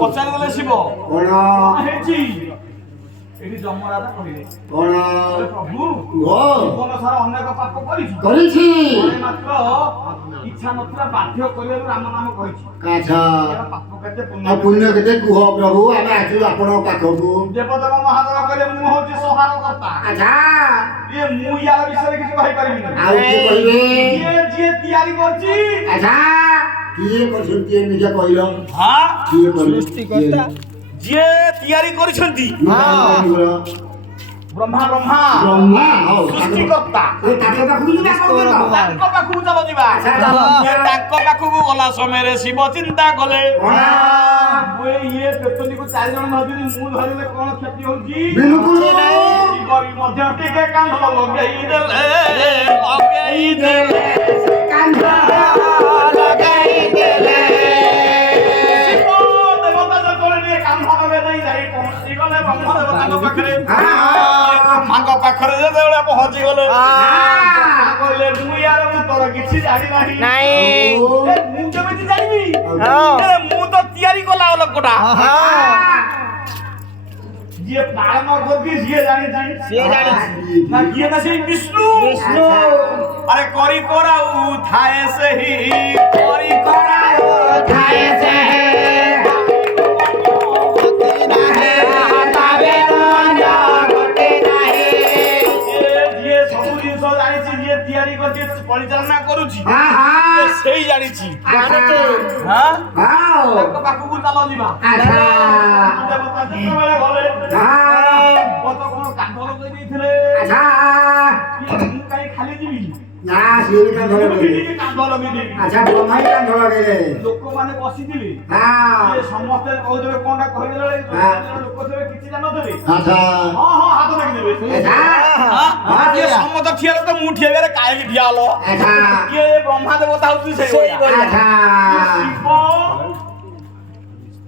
ପଚାରିଦେଲେ ଶିବ କଣ ହେଇଛି ଏଠି ଯମରାଜା କହିଲେ ପ୍ରଭୁ ଜୀବନ ସାରା ଅନେକ ପାପ କରିଛି ମାତ୍ର ଇଚ୍ଛା ନଥିଲା ବାଧ୍ୟ କରିବାରୁ ରାମ ନାମ କହିଛି ପାପ କେତେ ପୁଣ୍ୟ କେତେ କୁହ ପ୍ରଭୁ ଆମେ ଆସିଲୁ ଆପଣଙ୍କ ପାଖକୁ ଦେବଦେବ ମହାଦେବ କହିଲେ ମୁଁ ହଉଛି ସହାର କର୍ତ୍ତା ଇଏ ମୁଁ ୟାର ବିଷୟରେ କିଛି କହିପାରିବିନି ଆଉ କିଏ କହିବେ ଯିଏ ତିଆରି କରିଛି କିଏ କରିଛନ୍ତି ନିଜେ କହିଲ କିଏ ସୃଷ୍ଟିକର୍ତ୍ତା ଯିଏ ତିଆରି କରିଛନ୍ତି ବ୍ରହ୍ମା ସୃଷ୍ଟିକର୍ତ୍ତା ତାଙ୍କ ପାଖକୁ ଚାଲ ଯିବା ତାଙ୍କ ପାଖକୁ ଗଲା ସମୟରେ ଶିବ ଚିନ୍ତା କଲେ ଇଏ ପ୍ରେତଟିକୁ 4 ଜଣ ଧରିଲି ମୁଁ ଧରିଲେ କଣ କ୍ଷତି ହଉଛି ଶିବ ମଧ୍ୟ ଟିକେ କାନ୍ଧ ଲଗେଇଦେଲେ ମାଙ୍କ ପାଖରେ ଯେତେବେଳେ ପହଞ୍ଚି ଗଲେ କହିଲେ ମୁଁ ୟାର ଉତ୍ତର କିଛି ଜାଣି ନାହିଁ ମୁଁ କେମିତି ଜାଣିବି ମୁଁ ତ ତିଆରି କଲା ଲୋକଟା ଯିଏ ପାଳନ କରୁଛି ସିଏ ଜାଣିଛି ନା କିଏ ନା ସେଇ ବିଷ୍ଣୁ ଆରେ କରି କରାଉ ଥାଏ ସେହି କରି କରାଉ ଥାଏ ସେହି ଜାଣିଛି ଆଚ୍ଛା ହଁ ହଁ ତାଙ୍କ ପାଖକୁ ଚାଲ ଯିବା ଆଚ୍ଛା ଦେବତା ଯେତେବେଳେ ଗଲେ ହଁ ବତ କଣ କାନ୍ଧ ଲଗେଇ ଦେଇଥିଲେ ଆଚ୍ଛା ମୁଁ କାହିଁ ଖାଲି ଯିବି ନା ସିଏ ବି କାନ୍ଧ ଲଗେଇଲେ ଟିକେ କାନ୍ଧ ଲଗେଇଦେବି ଆଚ୍ଛା ବ୍ରହ୍ମା ବି କାନ୍ଧ ଲଗେଇଲେ ଲୋକମାନେ ବସିଥିବେ ହଁ ଇଏ ସମସ୍ତେ କହୁଥିବେ କଣଟା କହିଦେଲେ ଲୋକ ଥିବେ କିଛି ଜାଣଥିବେ ଆଚ୍ଛା ହଁ ହଁ ହାତ ଦେଖିଦେବେ ଆଚ୍ଛା ଇଏ ସମସ୍ତ ଠିଆ ହେଲେ ତ ମୁଁ ଠିଆ ହେଲେ କାହିଁକି ଠିଆ ହଲ ଆଚ୍ଛା ଇଏ ବ୍ରହ୍ମା ଦେବତା ହଉଛି ସେଇଭଳିଆ। ଆଚ୍ଛା ଶିବ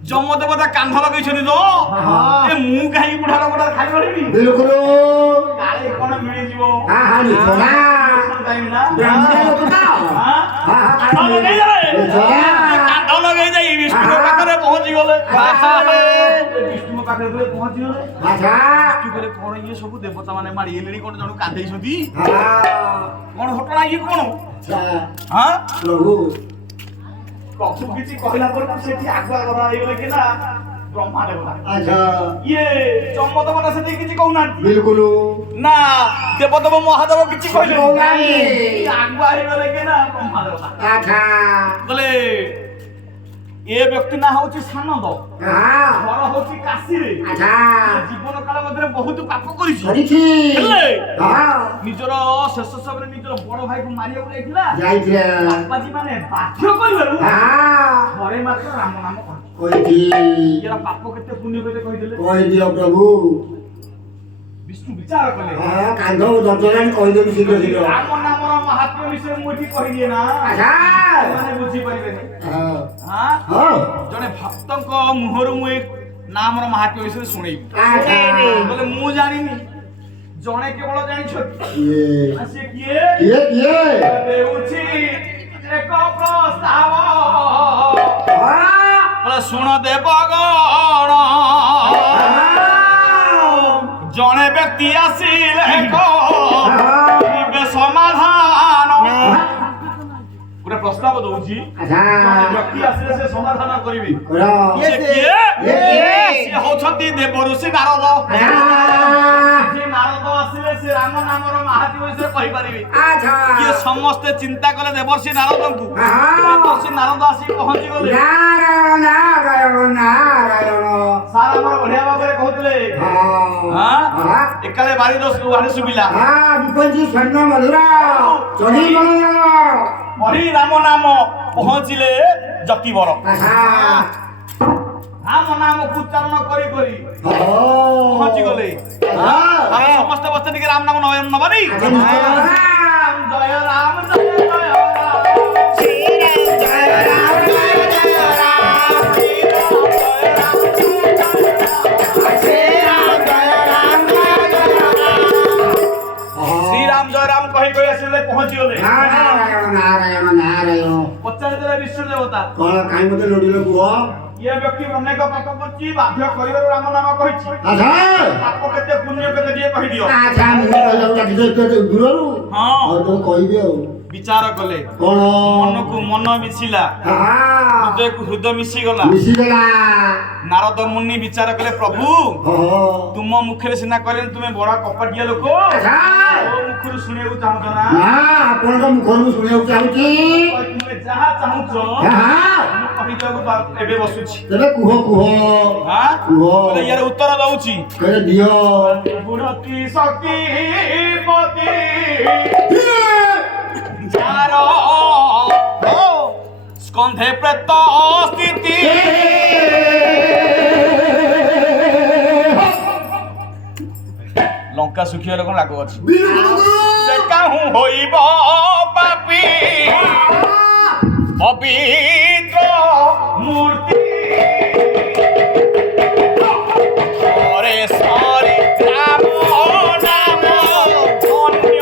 ଯମ ଦେବତା କାନ୍ଧ ଲଗେଇଛନ୍ତି ତ ଏ ମୁଁ କାହିଁକି ବୁଢା ଲୋକଟା ଖାଲି ରହିବି ବିଲକୁଲ କାଳେ କଣ ମିଳିଯିବ ହଁ ହଁ ନିଶ୍ଚୟ ଟାଇମ୍ ନା ବ୍ରାହ୍ମଣ ଲୋକ ତ ହଁ? କାନ୍ଧ ଲଗେଇ ଯାଏ କାନ୍ଧ ଲଗେଇ ଯାଇ ବିଷ୍ଣୁଙ୍କ ପାଖରେ ପହଞ୍ଚି ଗଲେ ବିଷ୍ଣୁଙ୍କ ପାଖରେ ଯେତେବେଳେ ପହଞ୍ଚି ଗଲେ ଆଚ୍ଛା ବିଷ୍ଣୁ କହିଲେ କଣ ଇଏ ସବୁ ଦେବତା ମାନେ ମାରି ଏଲେଣି କଣ ଜଣକୁ କାନ୍ଦେଇଛନ୍ତି ହଁ କଣ ଘଟଣା ଇଏ କଣ ଆଚ୍ଛା ହଁ ପ୍ରଭୁ ପ୍ରଭୁ କିଛି କହିଲା ପରେ ସେଠି ଆଗୁଆ ଗଲା ହେଇଗଲେ କି ନା ବ୍ରହ୍ମା ଦେବତା ଆଚ୍ଛା ଇଏ ଯମ ଦେବତା ସେଠି କିଛି କହୁନାହାନ୍ତି ବିଲକୁଲ ନା ଦେବଦେବ ମହାଦେବ କିଛି କହିଲେ କହୁନାହାନ୍ତି। ଆଗୁଆ ହେଇଗଲେ କି ନା ବ୍ରହ୍ମା ଦେବତା ଆଚ୍ଛା ବୋଲେ ଏ ବ୍ୟକ୍ତି ନା ହଉଛି ସାନନ୍ଦ ହଁ ଘର ହଉଛି କାଶୀରେ ଆଚ୍ଛା ଜୀବନ କାଳ ମଧ୍ୟରେ ବହୁତ ପାପ କରିଛି ସରିଛି ହେଲେ ହଁ ନିଜର ଶେଷ ସମୟରେ ନିଜର ବଡ ଭାଇକୁ ମାରିବାକୁ ଯାଇଥିଲା ଯାଇଥିଲା ବାପାଜୀ ମାନେ ବାଧ୍ୟ କରିବାରୁ ହଁ ଘରେ ମାତ୍ର ରାମ ନାମ କହିଛି କହିଛି ଇଏର ପାପ କେତେ ପୁଣ୍ୟ କେତେ କହିଦେଲେ କହିଦିଅ ପ୍ରଭୁ ବିଷ୍ଣୁ ବିଚାର କଲେ ହଁ କାନ୍ଧ ଦର୍ଜନାన్ని କହିଦେବି ଶୀଘ୍ର ଶୀଘ୍ର ରାମ ନାମର ମାହାତ୍ମ୍ୟ ବିଷୟରେ ମୁଁ ଏଠି କହିଦିଏ ନା ଆଚ୍ଛା ସେମାନେ ବୁଝିପାରିବେନି ହଁ ହଁ ହଁ ଜଣେ ଭକ୍ତଙ୍କ ମୁହଁରୁ ମୁଁ ଏ ନାମର ମାହାତ୍ମ୍ୟ ବିଷୟରେ ଶୁଣେଇବି ଆଚ୍ଛା ବୋଲେ ମୁଁ ଜାଣିନି ଜଣେ କେବଳ ଜାଣିଛନ୍ତି କିଏ ଆଉ ସେ କିଏ କିଏ କିଏ ଦେଉଛି ଏକ ପ୍ରସ୍ତାବ ବୋଲେ ଶୁଣ ଦେବଗଣ ଜଣେ ବ୍ୟକ୍ତି ଆସିଲେ ସମାଧାନ ଗୋଟେ ପ୍ରସ୍ତାବ ଦଉଛି ଆଚ୍ଛା ଜଣେ ବ୍ୟକ୍ତି ଆସିଲେ ସେ ସମାଧାନ କରିବେ କର ସେ କିଏ କିଏ? ସେ ହଉଛନ୍ତି ଦେବ ଋଷି ନାରଦ ଆଚ୍ଛା ସେ ନାରଦ ଆସିଲେ ସେ ରାମ ନାମର ମାହାତ୍ମ୍ୟ ବିଷୟରେ କହିପାରିବେ ଆଚ୍ଛା କିଏ ସମସ୍ତେ ଚିନ୍ତା କଲେ ଦେବର୍ଷି ନାରଦଙ୍କୁ ଦେବର୍ଷି ନାରଦ ଆସି ପହଞ୍ଚି ଗଲେ ନାରାୟଣ ନାରାୟଣ ନାରାୟଣ ସାର୍ ଆମର ବଢିଆ ଭାବରେ କହୁଥିଲେ ଏକାଳେ ବାରି ଶୁଭିଲା ବିପଞ୍ଚି ସ୍ୱର୍ଣ୍ଣ ମଧୁର ଚଢି ହରି ରାମ ନାମ ପହଞ୍ଚିଲେ ଯତିବର ରାମ ନାମକୁ ଉଚ୍ଚାରଣ କରି କରି ପହଞ୍ଚି ଗଲେ ଆମେ ସମସ୍ତେ ବସତେ ଟିକେ ରାମ ନାମ ନବାନି ଜୟ ରାମ ଜୟ ଶ୍ରୀରାମ ଜୟ ରାମ କହି କହି ଆସିଲେ ପହଞ୍ଚି ଗଲେ ନାରାୟଣ ନାରାୟଣ ନାରାୟଣ ପଚାରିଦେଲେ ବିଷ୍ଣୁ ଦେବତା କଣ କାହିଁ ମତେ ଲୋଡ଼ିଲ କୁହ ଇଏ ବ୍ୟକ୍ତି ଅନେକ ପାପ କରିଛି ବାଧ୍ୟ କରିବାରୁ ରାମ ନାମ କହିଛି ଆଚ୍ଛା ପାପ କେତେ ପୁଣ୍ୟ କେତେ ଟିକେ କହିଦିଅ ଆଚ୍ଛା ମୁଁ କହିବାକୁ ଲାଗିଛି ଏତେ ଦୂରରୁ ହଁ ଆଉ ତ କହିବି ଆଉ ବିଚାର କଲେ କଣ ମନକୁ ମନ ମିଶିଲା ହୃଦୟକୁ ହୃଦୟ ମିଶିଗଲା ମିଶିଗଲା ନାରଦ ମୁନି ବିଚାର କଲେ ପ୍ରଭୁ ତୁମ ମୁଖରେ ସିନା କହିଲେ ତୁମେ ବଡ କପଟିଆ ଲୋକ ମୋ ମୁଖରୁ ଶୁଣିବାକୁ ଚାହୁଁଛ ନା ଆପଣଙ୍କ ମୁଖରୁ ମୁଁ ଶୁଣିବାକୁ ଚାହୁଁଛି ତୁମେ ଯାହା ଚାହୁଁଛ ମୁଁ କହିଦେବାକୁ ଏବେ ବସୁଛି ତେବେ କୁହ କୁହ କୁହ ୟାର ଉତ୍ତର ଦଉଛି କହିଲେ ଦିଅ ବୁଢତୀ ଶକ୍ତି ପତି ଯାର ସ୍କନ୍ଧେ ପ୍ରେତ ସ୍ଥିତି ଲଙ୍କା ଶୁଖିଗଲେ କଣ ରାଗ ଅଛି ସେ କାହୁଁ ହୋଇବ ପାପୀ ପବିତ୍ର ମୂର୍ତ୍ତି ପରେ ସରି ରାମ ନାମ ଧନ୍ୟ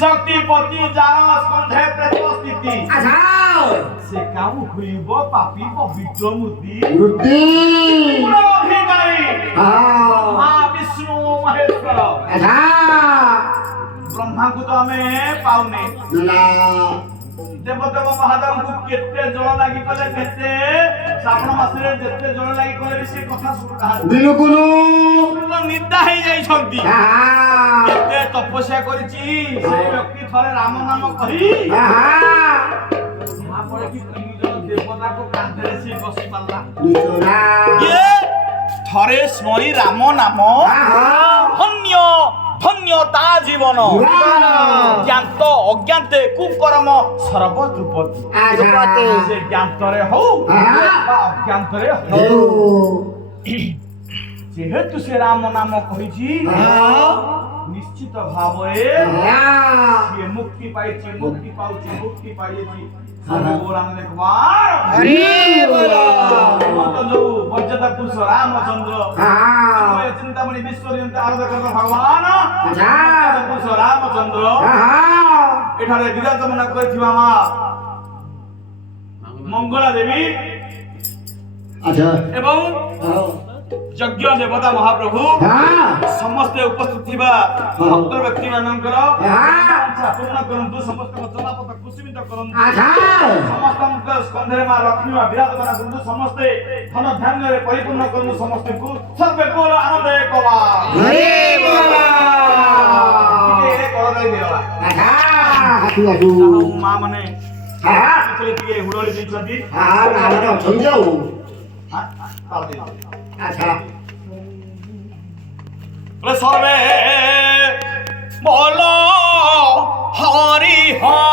ଶକ୍ତିପତି ଯାର ସ୍କନ୍ଧେ ପ୍ରେତ ସ୍ଥିତି ଆଚ୍ଛା ସେ କାଉ ହୋଇବ ପାପୀ ପବିତ୍ର ମୂର୍ତ୍ତି ବୃତ୍ତି ଅଧିକାରୀ ମା ବିଷ୍ଣୁ ମହେଶ୍ୱର ଆଚ୍ଛା ବ୍ରହ୍ମାଙ୍କୁ ତ ଆମେ ପାଉନେ ନା ଦେବଦେବ ମହାଦେବଙ୍କୁ କେତେ ଜଳ ଲାଗି କଲେ କେତେ ଶ୍ରାବଣ ମାସରେ ଯେତେ ଜଳ ଲାଗି କଲେ ବି ସେ କଥା ଶୁଣୁନାହାନ୍ତି ବିଲକୁଲ ନିନ୍ଦା ହେଇଯାଇଛନ୍ତି କେତେ ତପସ୍ୟା କରିଛି ସେଇ ବ୍ୟକ୍ତି ଥରେ ରାମ ନାମ କହି ତାପରେ କି ତିନି ଜଣ ଦେବତାକୁ କାନ୍ଧରେ ସେ ବସି ପାରିଲା ଇଏ ଥରେ ସ୍ମରି ରାମ ନାମ ଧନ୍ୟ ଧନ୍ୟ ତା ଜୀବନ ଜ୍ଞାତ ଅଜ୍ଞାତେ କୁକର୍ମ ସର୍ବ ଧ୍ରୁପତି ସେ ଜ୍ଞାତରେ ହଉ ବା ଅଜ୍ଞାତରେ ହଉ ଯେହେତୁ ସେ ରାମ ନାମ କହିଛି ନିଶ୍ଚିତ ଭାବରେ ସିଏ ମୁକ୍ତି ପାଇଛି ମୁକ୍ତି ପାଉଛି ମୁକ୍ତି ପାଇଛି ଯୋଉ ମର୍ଯ୍ୟାଦା ପୁରୁଷ ରାମଚନ୍ଦ୍ର ଚିନ୍ତାମଣି ବିଶ୍ୱ ଆରାଧକ ଭଗବାନ ପୁରୁଷ ରାମଚନ୍ଦ୍ର ଏଠାରେ ବିରାଜମାନ କରିଥିବା ମା ମଙ୍ଗଳା ଦେବୀ ଏବଂ ଯଜ୍ଞ ଦେବତା ମହାପ୍ରଭୁ ସମସ୍ତେ ଉପସ୍ଥିତ ଥିବା ଭକ୍ତ ବ୍ୟକ୍ତି ମାନଙ୍କର ପୂର୍ଣ୍ଣ କରନ୍ତୁ ସମସ୍ତଙ୍କ ଚଲାପଥ କୁସୁମିତ କରନ୍ତୁ ସମସ୍ତଙ୍କ ସ୍କନ୍ଧରେ ମା ଲକ୍ଷ୍ମୀ ବିରାଜମାନ କରନ୍ତୁ ସମସ୍ତେ ଧନ ଧାନ୍ୟରେ ପରିପୂର୍ଣ୍ଣ କରନ୍ତୁ ସମସ୍ତଙ୍କୁ ସର୍ବେ ବୋଲ ଆନନ୍ଦ କବା ମା ମାନେ ଟିକେ ହୁଡଳି ଦେଇଛନ୍ତି ସର୍ବେ ବୋଲ ହରି ହ